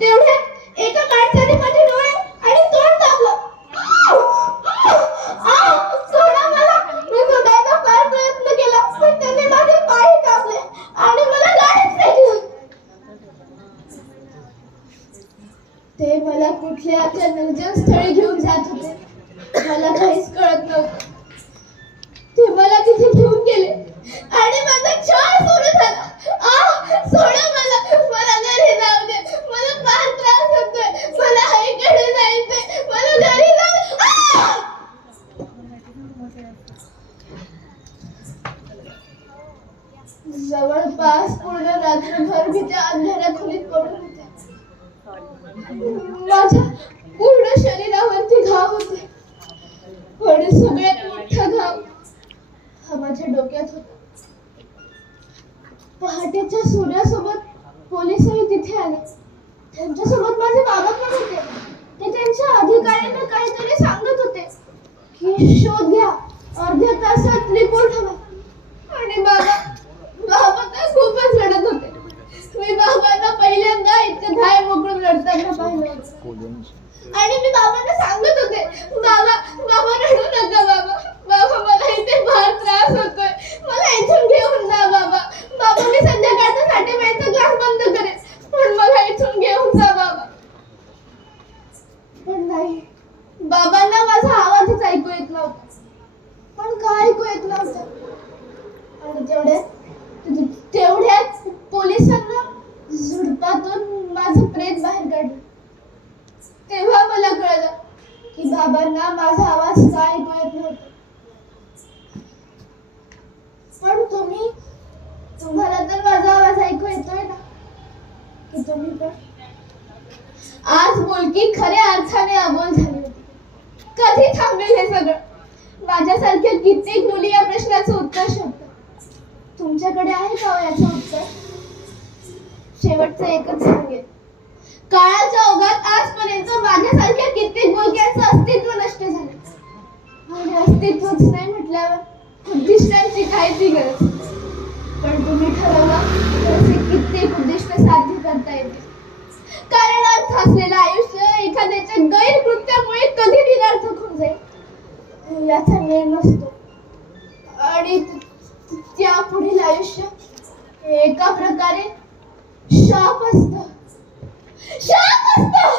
तेवढ्यात एका माणसाने डोळे आणि तोंड दाबलं. सोडा मला. मी सोडायचा फार प्रयत्न केला पण माझे पाय आणि मला गाडीत फेकलं ते मला कुठल्या त्या निर्जन स्थळी घेऊन जात होते. मला काहीच कळत नव्हतं ते मला तिथे घेऊन गेले आणि माझा छळ सुरू झाला आ सोडा मला मला घरी जाऊ दे मला फार त्रास होतोय मला आईकडे जायचंय मला घरी जाऊ आ! जवळपास पूर्ण रात्रभर मी त्या अंधाऱ्या खोलीत पडून होते. माझ्या पूर्ण शरीरावरती घाव होते. आणि सगळ्यात मोठा घाव हा माझ्या डोक्यात होता. पहाटेच्या सूर्यासोबत पोलीसही तिथे आले. त्यांच्यासोबत माझे बाबा पण होते. ते त्यांच्या अधिकाऱ्यांना काहीतरी सांगत होते की शोध घ्या अर्ध्या तासात रिपोर्ट हवा आणि बाबा बाबा तर खूपच रडत होते मी बाबांना पहिल्यांदा इतकं धाय मोकळून रडताना पाहिलं होतं. आणि मी बाबांना सांगत होते बाबा बाबा रडू नका बाबा बाबा मला इथे फार त्रास होतोय मला इथून घेऊन जा बाबा बाबा मी संध्याकाळचा साठी प्यायचा ग्लास बंद करेन पण मला इथून घेऊन जा बाबा पण नाही बाबांना माझा आवाजच ऐकू येत नव्हता पण काय ऐकू येत नव्हतं आणि तेवढ्यात तेवढ्यात पोलिसांना झुडपातून माझं प्रेत बाहेर काढलं तेव्हा मला कळलं की बाबांना माझा आवाज काय ऐकू येत नव्हता. पण तुम्ही तुम्हाला तर माझा आवाज ऐकू येतोय ना. की तुम्ही पण? आज मुलगी खऱ्या अर्थाने अबोल झाली होती. कधी थांबेल हे सगळं? माझ्यासारख्या कित्येक मुली या प्रश्नाचं उत्तर शोधतात. तुमच्याकडे आहे का हो याचं उत्तर? शेवटचं एकच उद्दिष्टांची काय गरज पण तुम्ही ठरवलं तर कित्येक उद्दिष्ट साध्य करता येते कारण अर्थ असलेलं आयुष्य एखाद्याच्या गैरकृत्यामुळे कधी निरर्थक होऊन जाईल? याचा वेळ नसतो. आणि त्या पुढील आयुष्य एका प्रकारे शाप असतं. शाप असत!